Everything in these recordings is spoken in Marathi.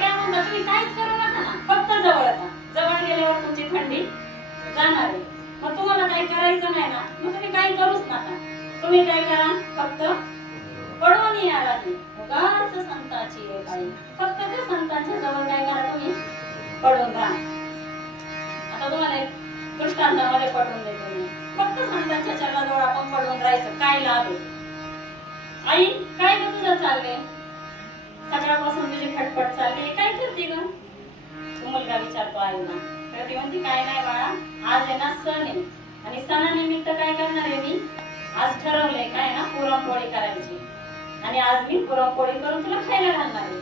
काय म्हणतात तुम्ही काहीच करू नका ना, फक्त जवळ जा. जवळ गेल्यावर तुमची थंडी जाणार आहे. मग तुम्हाला काही करायचं नाही ना, मग तुम्ही काही करूच नका. तुम्ही काय करा, फक्त पडून या राही उगाच संतांची आहे बाई. फक्त त्या संतांच्या जवळ काय करा, तुम्ही पडून राहा. आता तुम्हाला एक दृष्टांतामध्ये पडून देतो मी. फक्त संतांच्या चरणाजवळ आपण पडून राहायचं. काय लाभ आहे? आई काय ग तुझं चाललंय? सकाळपासून तुझी खटपट चालली, काय करते ग? तो मुलगा विचारतो आईला. तर ती म्हणते काय नाही बाळा, आज आहे ना सण आहे आणि सणानिमित्त काय करणार आहे मी, आज ठरवलंय काय ना पुरणपोळी करायची आणि आज मी पुरणपोळी करून तुला खायला घालणार आहे.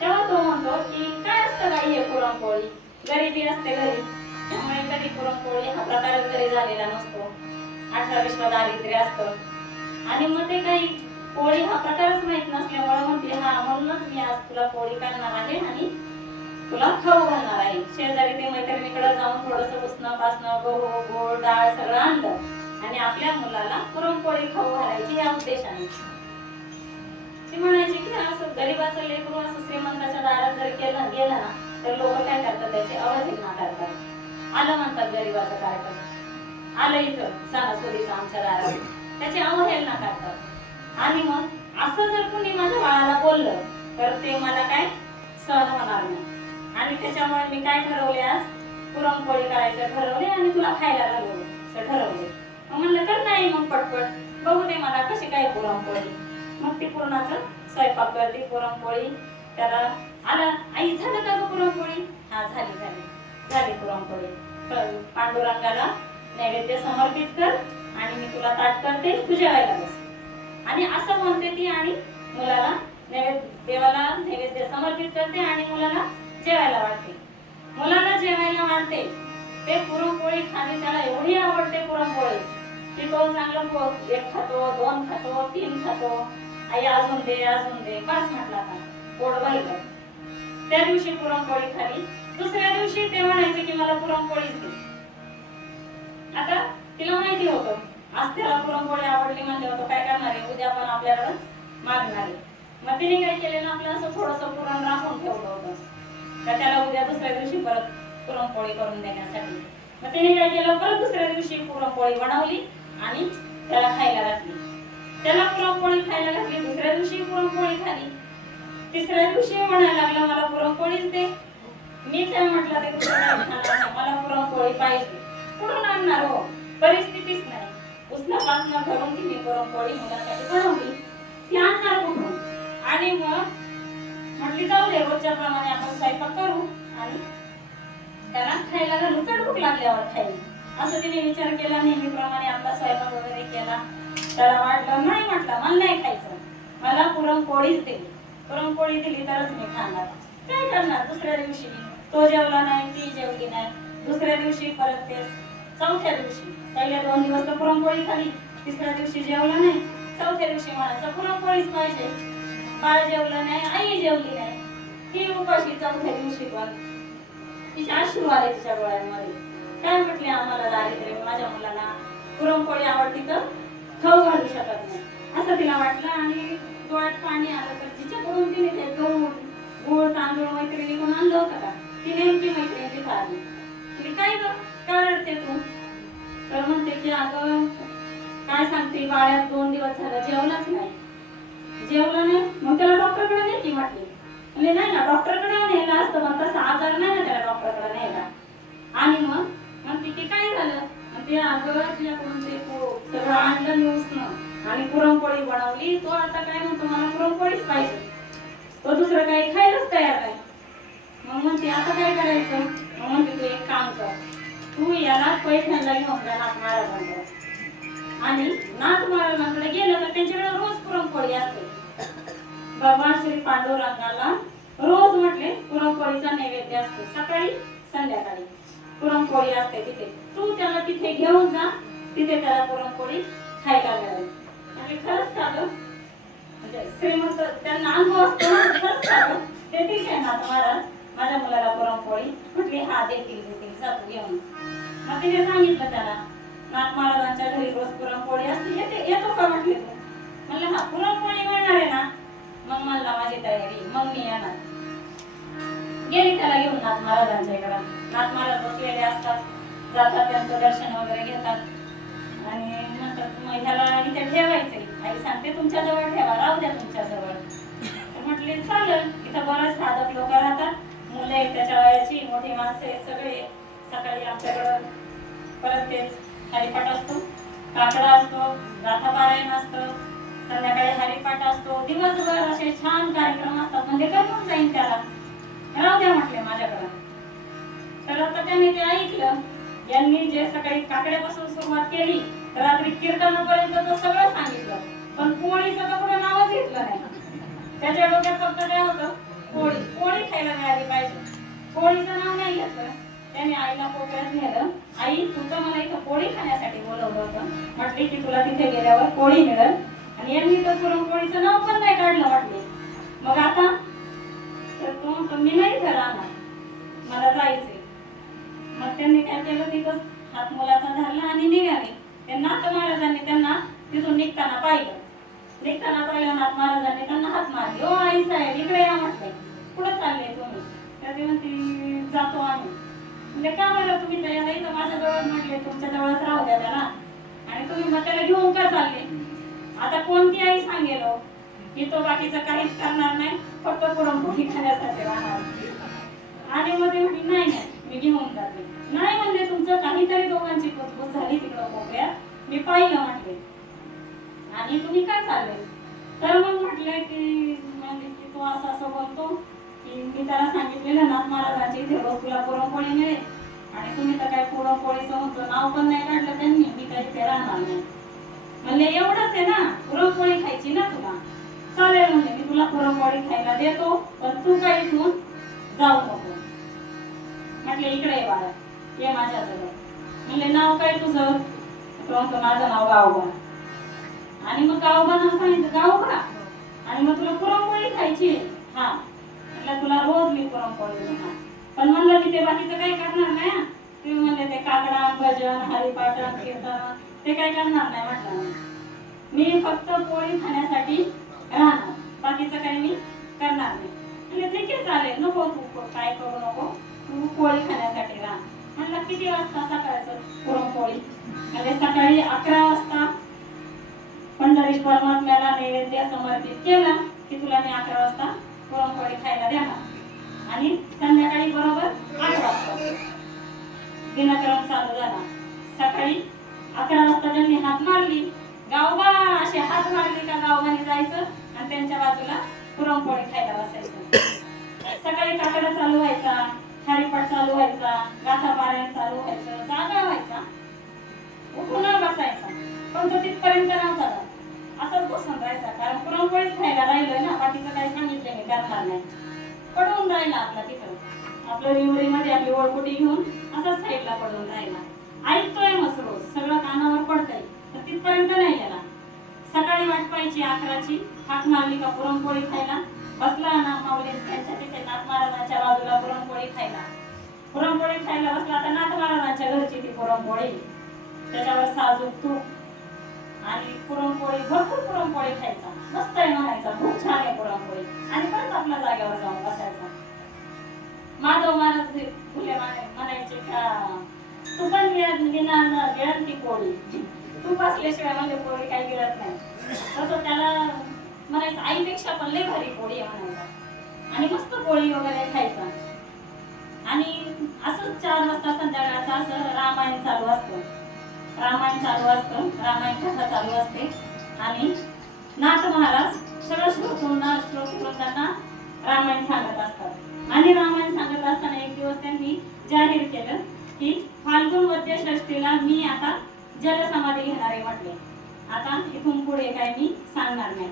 तेव्हा तो म्हणतो की काय असतं काही हे पुरणपोळी, गरिबी असते घरी, त्यामुळे कधी पुरणपोळी हा प्रकारच घरी झालेला नसतो. 18-20 दारिद्र्य असतं आणि मग ते काही पोळी हा प्रकारच माहित नसल्यामुळे म्हणते हा म्हणूनच मी आज तुला पोळी करणार आहे आणि तुला खाऊ घालणार आहे. शेजारी ते मैत्रिणीकडे जाऊन थोडंसं पुसणं पासणं गहू गोड डाळ सगळं आणलं आणि आपल्या मुलाला पुरणपोळी खाऊ घालायची या उद्देशाने. ती म्हणायची की असं गरीबाचं लेकरू असं श्रीमंताच्या दारात जर गेलं ना तर लोक काय करतात, त्याची अवहेलना करतात. आलं म्हणतात गरीबाचं काय करतात, आलं इथं सणासुदीचं आमच्या दारात, त्याची अवहेलना करतात. आणि मग असं जर कुणी माझ्या बाळाला बोललं तर ते मला काय सहन होणार नाही. आणि त्याच्यामुळे मी काय ठरवले, आज पुरणपोळी करायचं ठरवले आणि तुला खायला घालवलं ठरवले. मग म्हणलं तर नाही, मग पटपट बघू दे मला कशी काय पुरणपोळी. मग ती पुरणाचं स्वयंपाक करते, पुरणपोळी त्याला आला. आई झालं का ग पुरणपोळी? हा झाली झाली झाली पुरणपोळी. पांडुरंगाला नैवेद्य समर्पित कर आणि मी तुला ताट करते, तू जेवायला बस. आणि असं म्हणते ती आणि मुलाला देवाला नैवेद्य समर्पित करते आणि मुलाला जेवायला वाढते. मुलाला जेवायला वाढते. ते पुरणपोळी खाणे त्याला एवढी आवडते पुरणपोळी की तो चांगलं एक खातो, 2 खातो, 3 खातो. आई अजून दे अजून दे, बस म्हटला आता पोट भरलं. त्या दिवशी पुरणपोळी खाली. दुसऱ्या दिवशी ते म्हणायचे की मला पुरणपोळीच दे. आता तिला माहिती होतं आज त्याला पुरणपोळी आवडली म्हणले होतं काय करणार आहे, उद्या पण आपल्याकडे मागणार आहे. मग तिने काय केलं ना, आपलं असं थोडंसं पुरण राखून ठेवलं होतं तर त्याला उद्या दुसऱ्या दिवशी परत पुरणपोळी करून देण्यासाठी. मग तिने काय केलं, परत दुसऱ्या दिवशी पुरणपोळी बनवली आणि त्याला खायला घातली. त्याला पुरणपोळी खायला घातली. दुसऱ्या दिवशी पुरणपोळी खाली. तिसऱ्या दिवशी म्हणायला लागला मला पुरणपोळीच दे. मी काय म्हटलं ते मला पुरणपोळी पाहिजे. कुठून आणणार हो, परिस्थितीच नाही. उष्णपासनं करून ती मी पुरणपोळी मुलासाठी बनवली, ती आणणार कुठून? आणि मग म्हटली जाऊ दे, रोजच्या प्रमाणे आपण स्वयंपाक करू आणि त्याला खायला घालू, चढ लागल्यावर खाईल. असं तिने विचार केला. नेहमीप्रमाणे आपला स्वयंपाक वगैरे केला. त्याला वाटलं नाही, म्हटलं मला नाही खायचं, मला पुरणपोळीच दे. पुरणपोळी दिली तरच मी खाणार. काय करणार? दुसऱ्या दिवशी तो जेवला नाही, ती जेवली नाही. दुसऱ्या दिवशी परत तेच. चौथ्या दिवशी पहिले 2 दिवस तर पुरणपोळी खाली, तिसऱ्या दिवशी जेवला नाही, चौथ्या दिवशी म्हणायचं पुरणपोळीच पाहिजे. बाळ जेवलं नाही, आई जेवली नाही, ती उपाशी. चौथ्या दिवशी पण तिच्या अश्रू आले तिच्या डोळ्यांमध्ये. काय म्हटले, आम्हाला दारिद्र्य, माझ्या मुलाला पुरणपोळी आवडती तर खाऊ घालू शकत नाही असं तिला वाटलं आणि डोळ्यात पाणी आलं. तर तिच्याकडून तिने ते गहू गोड तांदूळ मैत्रिणीकडून आणलं होतं का, ती नेमकी मैत्रिणी तिथं आली. तिने काय ग काय रडते तू? तर म्हणते की अगं काय सांगते, बाळ्यात 2 दिवस झालं जेवलाच नाही. जेवलं नाही, मग त्याला डॉक्टरकडे नाही की म्हटली. म्हणजे नाही ना, डॉक्टरकडे नेलं असतं पण तसा आजार नाही ना त्याला डॉक्टरकडे नेला. आणि मग म्हणते की काय झालं? ते अगं तुझ्याकडून ते सगळं आणलं मी उसनं आणि पुरणपोळी बनवली. तो आता काय म्हणतो मला पुरणपोळीच पाहिजे. तो दुसरं काही खायलाच तयार नाही. मग म्हणते आता काय करायचं? मग म्हणते तू एक काम कर, तू याला पैठणला घेऊन जा नाथ महाराजांकडे. आणि नाथ महाराजांकडे गेलं तर त्यांच्याकडे रोज पुरणपोळी असते. भगवान श्री पांडुरंगाला रोज म्हटले पुरणपोळीचा नैवेद्य असतो. सकाळी संध्याकाळी पुरणपोळी असते तिथे. तू त्याला तिथे घेऊन जा, तिथे त्याला पुरणपोळी खायला मिळेल. म्हणजे खरंच का गं, म्हणजे श्रीमंत त्यांना अनुभव असतो. खरंच का गं, ते ठीक आहे नाथ महाराज माझ्या मुलाला पुरणपोळी. म्हटली हा देतील जातो घेऊन. मग तिने सांगितलं त्याला नाथ महाराजांच्या घरी रोज पुरणपोळी असते, येतो का म्हटले तू? म्हणलं हा पुरणपोळी मिळणार आहे ना, मग मला माझी तयारी, मग मी येणार. गेली त्याला घेऊन नाथ महाराजांच्या इकडं. नाथ महाराज बसलेले असतात, जातात, त्यांचं दर्शन वगैरे घेतात आणि म्हणतात मग ह्याला इथे ठेवायचंय. आई सांगते तुमच्या जवळ ठेवा, राहू द्या तुमच्या जवळ. तर म्हटले चालेल. इथं बरेच साधक लोक राहतात, मुलं आहेत त्याच्या वयाची, मोठी माणसं आहेत सगळे. सकाळी आमच्याकडं परत तेच हरिपाठ असतो, काकडा असतो, गाथापारायण असतं, संध्याकाळी हरिपाठ असतो, दिवसभर असे छान कार्यक्रम असतात. म्हणजे करून जाईन त्याला, राहू द्या म्हटले माझ्याकडं. तर आता त्याने ते ऐकलं. यांनी जे सकाळी काकड्यापासून सुरुवात केली तर रात्री कीर्तनापर्यंत तर सगळं सांगितलं, पण पोळीचं तर कुठं नावच घेतलं नाही. त्याच्या डोक्यात फक्त काय होतं, पोळी पोळी खायला मिळाली पाहिजे. पोळीचं नाव नाही घेतलं. त्याने आईला कोपऱ्यात नेलं. आई तू तर मला इथं पोळी खाण्यासाठी बोलवलं होतं, म्हटली की तुला तिथे गेल्यावर पोळी मिळेल. आणि यांनी तर पुरणपोळीचं नाव पण नाही काढलं. म्हटले मग आता तर तू मी नाही इथं राहणार, मला जायचंय. मग त्यांनी काय केलं, तिथंच हात मुलाचा धरला आणि निघाले. ते नाथ महाराजांनी त्यांना तिथून निघताना पाहिलं. नाथ महाराजांनी त्यांना हात मारले. ओ आई साहेब इकडे या म्हटले. कुठं चालले तुम्ही? तर ते म्हणते जातो आम्ही. म्हणजे का बरं तुम्ही त्याला इथं माझ्याजवळ म्हटले, तुमच्या जवळच राहू द्या त्याला, आणि तुम्ही मग त्याला घेऊन का चालले? आता कोणती आई सांगेल की तो बाकीचं काहीच करणार नाही, फक्त पुरणपोळी खाण्यासाठी राहणार? आणि मग ते म्हटले नाही नाही मी घेऊन जाते. नाही म्हणले तुमचं काहीतरी दोघांची कुतकुत झाली तिकडं कोपऱ्यात, मी पाहिलं म्हटले. आणि तुम्ही काय चालले? तर मग म्हटले की तो असं बोलतो की मी त्याला सांगितलेलं नाथ महाराजांच्या इथे रोज तुला पुरणपोळी मिळेल, आणि तुम्ही तर काय पुरणपोळीचं म्हणतो, नाव पण नाही काढलं त्यांनी, मी काही इथे राहणार नाही. म्हणले एवढंच आहे ना, पुरणपोळी खायची ना तुला, चालेल म्हणले मी तुला पुरणपोळी खायला देतो, पण तू काय इथून जाऊ नको. म्हटले इकडे ये बाळा, ये माझ्याजवळ. म्हणले नाव काय तुझं? म्हणतो माझं नाव गावबा. आणि मग गावबा नाव सांगितलं, गावबा आणि मग तुला पुरणपोळी खायची? हा. म्हटलं तुला रोज मी पुरणपोळी देणार, पण म्हणलं मी ते बाकीचं काही करणार नाही. तुम्ही म्हणले ते काकडा, भजन, हरिपाठ, कीर्तन ते काही करणार नाही. म्हटलं मी फक्त पोळी खाण्यासाठी राहणार, बाकीचं काही मी करणार नाही. म्हणजे ठीक आहे चालेल, नको तू काय करू नको, तू पोळी खाण्यासाठी राहा. म्हणलं किती वाजता? सकाळचं पुरणपोळी. म्हणजे सकाळी 11 वाजता पंढरीश परमात्म्याला नैवेद्य समर्पित केला की तुला मी 11 वाजता पुरणपोळी खायला देणार. आणि संध्याकाळी बरोबर 8 वाजता दिनक्रम चालू झाला. सकाळी 11 वाजता त्यांनी हात मारली, गावबा असे हात मारले का गावबाने जायचं आणि त्यांच्या बाजूला पुरणपोळी खायला बसायचं. सकाळी काकडा चालू व्हायचा, हरिपाठ चालू व्हायचा, गाथापारायण चालू व्हायचं, जागा व्हायचा, उठून बसायचा. पण तो तिथपर्यंत नव्हता, असंच बसून राहायचा. कारण पुरणपोळीच खायला राहिलोय ना, बाकीचं काही सांगितलं मी करणार नाही. पडून राहिला आपला तिथं, आपल्या विवरीमध्ये आपली ओळखुटी घेऊन असाच साईडला पडून राहिला. ऐकतोय मस्त रोज, सगळं कानावर पडतंय, तर तिथपर्यंत नाही गेला. सकाळी वाट पाहायची 11ची, हात मारली का पुरणपोळी खायला बसला ना. माऊली त्यांच्या तिथे नाथ महाराजांच्या बाजूला पुरणपोळी खायला बसला. आता नाथ महाराजांच्या घरची ती पुरणपोळी, त्याच्यावर साजूक तूप आणि पुरणपोळी, भरपूर पुरणपोळी खायचा. मस्त आहे म्हणायचा, खूप छान आहे पुरणपोळी, आणि परत आपल्या जागेवर जाऊन बसायचा. माधव महाराज फुले म्हणायचे का तू पण गिळत ती पोळी, तू बसल्याशिवाय म्हणजे पोळी काही गिळत नाही. तसं त्याला म्हणायचं आईपेक्षा पण लय भारी पोळी आहे म्हणायचा, आणि मस्त पोळी वगैरे खायचा. आणि असंच 4 वाजता संध्याकाळचं असं रामायण चालू असतं, रामायण कथा चालू असते. आणि नाथ महाराज सगळं श्रोतृवृंदांना रामायण सांगत असतात. आणि रामायण सांगत असताना एक दिवस त्यांनी जाहीर केलं की फाल्गुन वद्य षष्टीला मी आता जलसमाधी घेणार आहे. म्हटले आता इथून पुढे काय मी सांगणार नाही.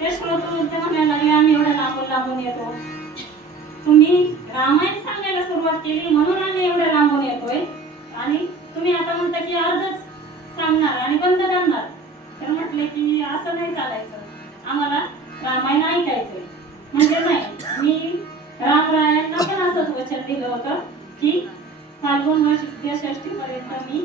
ते श्रोतृवृंद म्हणायला लागले आम्ही एवढं लांबून येतो, तुम्ही रामायण सांगायला सुरुवात केली म्हणून आम्ही एवढं लांबून येतोय, आणि तुम्ही आता म्हणता की अर्धच सांगणार आणि बंद करणार. तर म्हटले की असं नाही चालायचं, आम्हाला रामायण ऐकायचंय. म्हणजे नाही, मी रामरायांना पण असंच वचन दिलं होतं की फाल्गुन वद्य षष्टी पर्यंत मी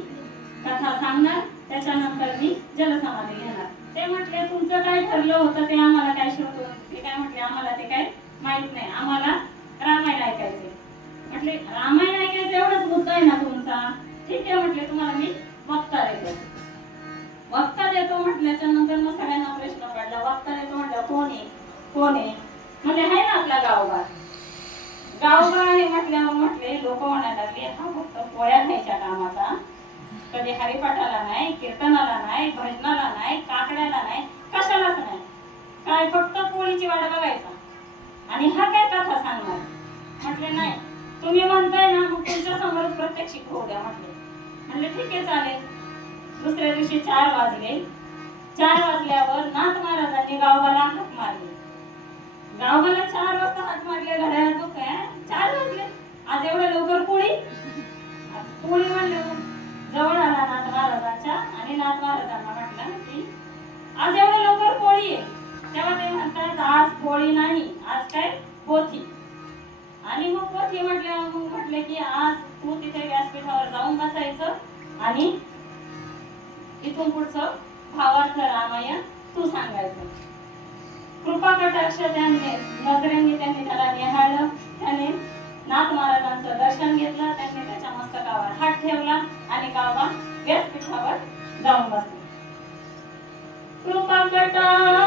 कथा सांगणार, त्याच्यानंतर मी जलसमाधी घेणार. ते म्हटले तुमचं काय ठरलं होतं ते आम्हाला काय श्रोत, ते काय म्हटले आम्हाला ते काय माहित नाही, आम्हाला रामायण ऐकायचंय. म्हटल्याच्या नंतर मग सगळ्यांना प्रश्न पडला. बघताना तो म्हटलं कोण आहे कोण आहे, म्हणजे आहे ना आपला गावबा. गावबा आहे म्हटल्यावर म्हटले लोक म्हणायला लागले हा फक्त पोळ्या खायच्या कामाचा, कधी हरिपाठाला नाही, कीर्तनाला नाही, भजनाला नाही, काकड्याला नाही, कशालाच नाही, काय फक्त पोळीची वाट बघायचा आणि हा काय कथा सांगणार. म्हटले नाही तुम्ही म्हणताय ना मग तुमच्या समोरच प्रत्यक्ष होऊ द्या. म्हटले ठीक आहे चालेल. दुसऱ्या दिवशी 4 वाजले. 4 वाजल्यावर नाथ महाराजांनी गावबाला हाक मारली. गावबाला 4 वाजता हाक मारले. घड्याळात बघताय 4 वाजले, आज एवढ्या लवकर पोळी. पोळी म्हणले जवळ आला नाथ महाराजांच्या आणि नाथ महाराजांना म्हटलं की आज एवढ्या लवकर पोळी आहे. तेव्हा ते म्हणतात आज पोळी नाही, आज काय पोथी. आणि मग पोथी म्हटल्यावर मग म्हटले की आज तू तिथे व्यासपीठावर जाऊन बसायचं आणि इथून पुढचं भावार्थ रामायण तू सांगायचं. कृपा कटाक्ष त्यांनी नजरेंनी त्यांनी त्याला निहाळलं. त्याने नाथ महाराजांचं दर्शन घेतलं. त्यांनी त्याच्या मस्तकावर हात ठेवला आणि गावा व्यासपीठावर जाऊन बसले. कृपा कटाक्ष